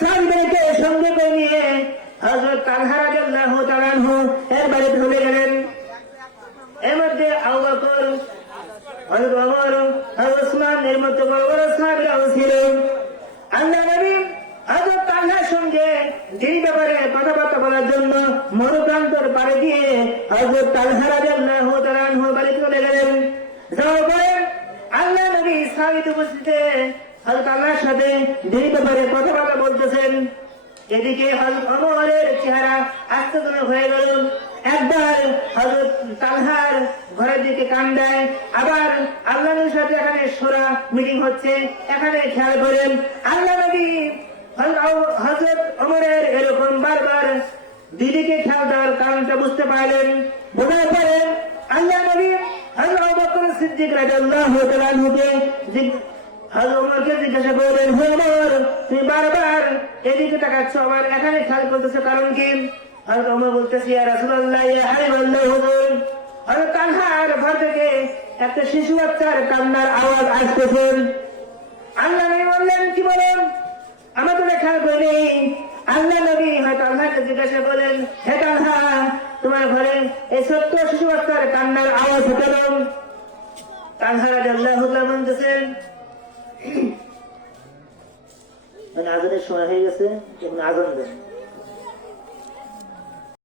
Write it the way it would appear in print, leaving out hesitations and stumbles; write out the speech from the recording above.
সাহাবীদেরকে সঙ্গে করে নিয়ে হযরত তালহা রাদিয়াল্লাহু তাআলা আনহু এর বাড়িতে চলে গেলেন। এর মধ্যে আবু বকর, হযরত ওমর, হযরত উসমান এর মধ্যে বড় বড় সাহাবীরাও ছিলেন। আল্লাহ নবী হযরত তালহার সঙ্গে দিন ব্যাপারে কথাবার্তা বলার জন্য মরুপ্রান্তর পাড়ে দিয়ে হযরত তালহা রাদিয়াল্লাহু তাআলা আনহু বাড়িতে চলে গেলেন। যাওয়ার পরে আল্লাহ নবী সাহাবীদের উপস্থিতিতে হযরত তালহার সাথে দিন ব্যাপারে কথাবার্তা বলতেছেন। এদিকে হযরত ওমরের চেহারা আশ্চর্যজনক হয়ে গেল। একবার হযরত তালহার ঘরের দিকে কান দেয়, আবার আল্লাহ নবীর সাথে এখানে শোরা মিটিং হচ্ছে, এখানে খেয়াল করেন আল্লাহ নবী হযরত ওমরের এরকম বারবার দিদিকে খেয়াল দেওয়ার কারণটা বুঝতে পারলেন। বোঝার পরে আল্লাহ নবী হযরত আবু বকর সিদ্দিক রাদিয়াল্লাহু তাআলা আনহুকে হযরত ওমরকে জিজ্ঞাসা করলেন, হে ওমর, তুমি বারবার এদিকে তাকাচ্ছ, আবার এখানে খেয়াল করতেছো, কারণ কি? হযরত ওমর বলতেছে, ইয়া রাসূলুল্লাহ, ইয়া হাবিবাল্লাহ, হুজুর, হযরত তালহার ঘর থেকে একটা শিশু বাচ্চার কান্নার আওয়াজ আসতেছে। আল্লাহ নবী বললেন, কি বলেন? আমরা তো খেয়াল করিনি। আল্লাহ নবী হয়তো তালহাকে জিজ্ঞাসা করলেন, হে তালহা, তোমার ঘরে এই ছোট্ট শিশু বাচ্চার কান্নার আওয়াজ হতে দাও। তালহা রাদিয়াল্লাহু তাআলা বলতেছেন, আজানের সময় হয়ে গেছে, এখন আজান দেন।